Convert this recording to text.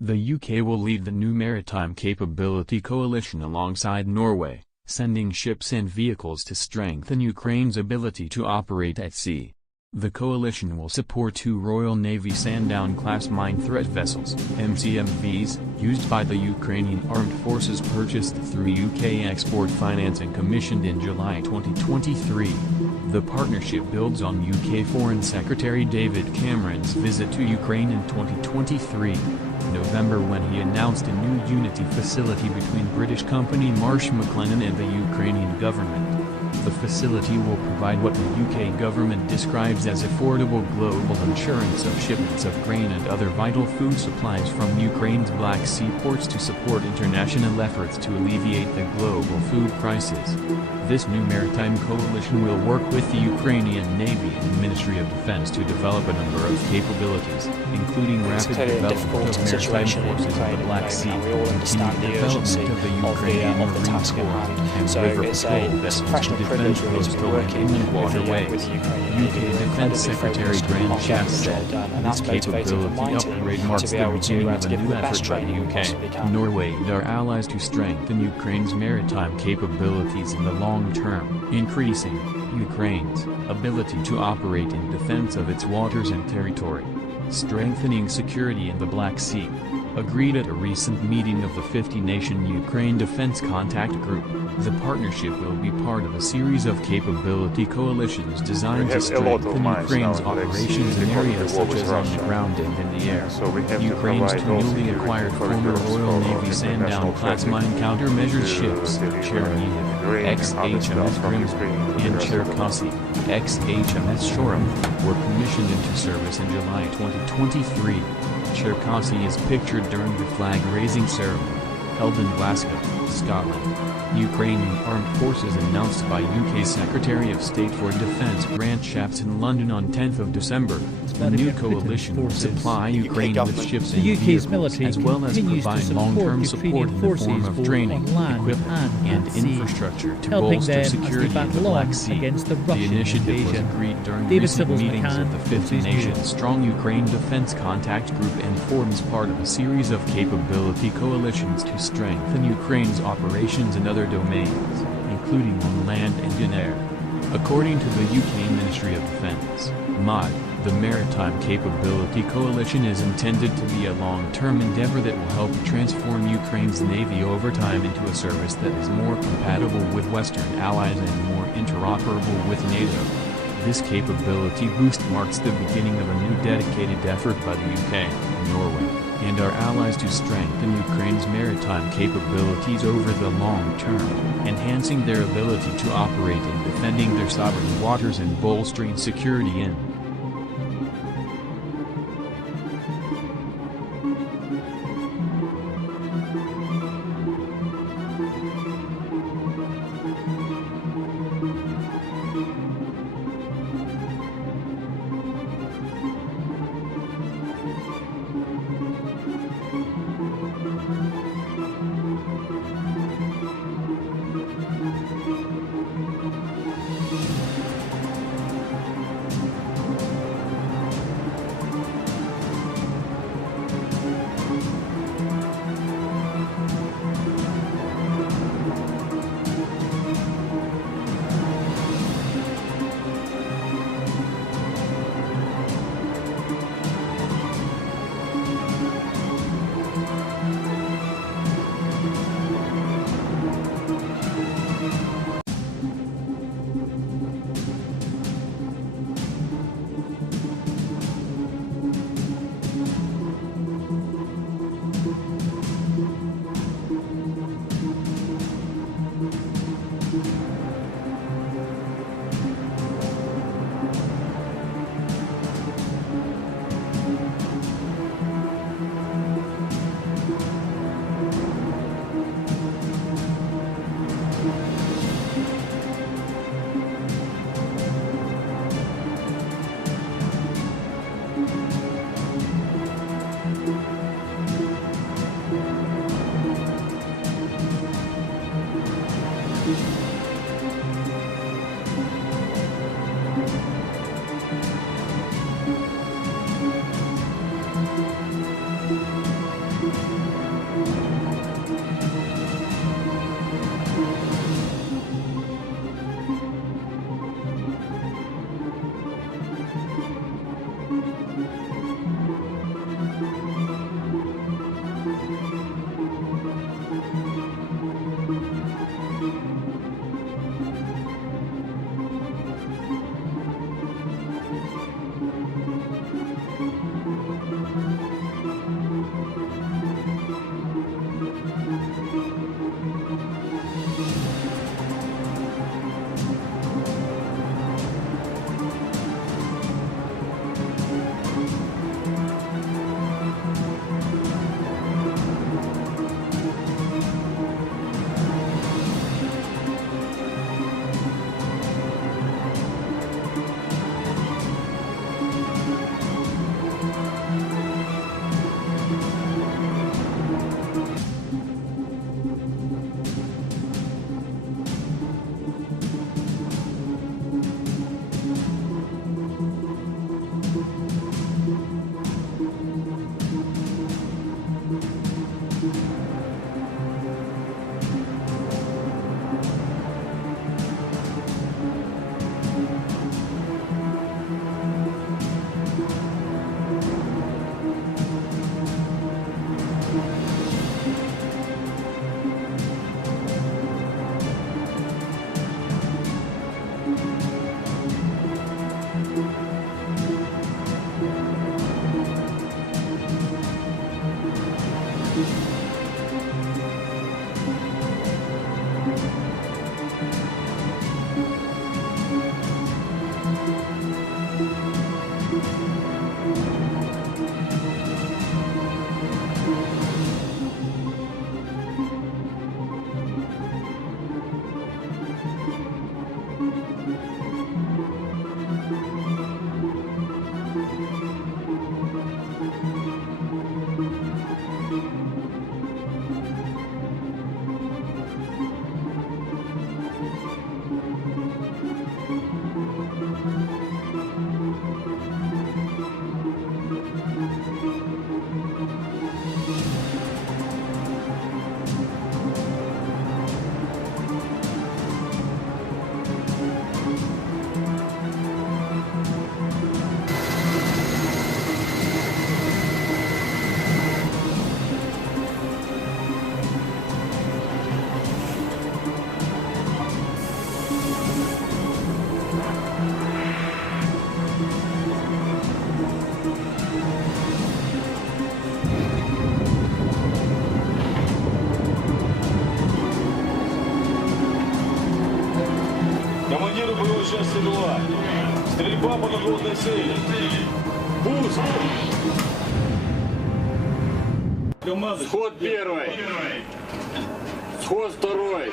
The UK will lead the new Maritime Capability Coalition alongside Norway, sending ships and vehicles to strengthen Ukraine's ability to operate at sea. The coalition will support 2 Royal Navy Sandown-class mine threat vessels, MCMVs, used by the Ukrainian Armed Forces purchased through UK export financing commissioned in July 2023. The partnership builds on UK Foreign Secretary David Cameron's visit to Ukraine in 2023. November, when he announced a new unity facility between British company Marsh McLennan and the Ukrainian government. The facility will provide what the UK government describes as affordable global insurance of shipments of grain and other vital food supplies from Ukraine's Black Sea ports to support international efforts to alleviate the global food crisis. This new maritime coalition will work with the Ukrainian Navy and Ministry of Defense to develop a number of capabilities, including rapid development of maritime forces in the Black Sea, continued development of the Ukrainian Marine Corps, and river patrol vessels to defend coastal and inland waterways. UK Defense Secretary Grant Shapps said, "This capability upgrade marks the beginning of a new effort by the UK, Norway and our allies to strengthen Ukraine's maritime capabilities in the long term, increasing Ukraine's ability to operate in defense of its waters and territory, strengthening security in the Black Sea." Agreed at a recent meeting of the 50-nation Ukraine Defense Contact Group. The partnership will be part of a series of capability coalitions designed to strengthen Ukraine's operations in areas such as on the ground and in the air. Ukraine's 2 newly acquired former Royal Navy Sandown-class mine countermeasures ships, Joinet, ex-HMS Grimsby, and Cherkasy, ex-HMS Shoreham, were commissioned into service in July 2023. Cherkasy is pictured during the flag-raising ceremony, held in Glasgow, Scotland. Ukrainian Armed Forces announced by UK Secretary of State for Defence Grant Shapps in London on 10th of December. The new coalition will supply Ukraine with ships and vehicles, as well as provide long-term support in the form of training, equipment, and infrastructure to bolster security in the Black Sea. The initiative was agreed during recent meetings of the 50-nation-strong Ukraine Defense Contact Group and forms part of a series of capability coalitions to strengthen Ukraine's operations in other domains, including on land and in air. According to the UK Ministry of Defence, MOD, the Maritime Capability Coalition is intended to be a long-term endeavour that will help transform Ukraine's navy over time into a service that is more compatible with Western allies and more interoperable with NATO. This capability boost marks the beginning of a new dedicated effort by the UK, Norway, and our allies to strengthen Ukraine's maritime capabilities over the long term, enhancing their ability to operate in defending their sovereign waters and bolstering security in Командиру боевой части 2. Стрельба по надводной цели. Пуск. Команда. Сход первый. Сход второй.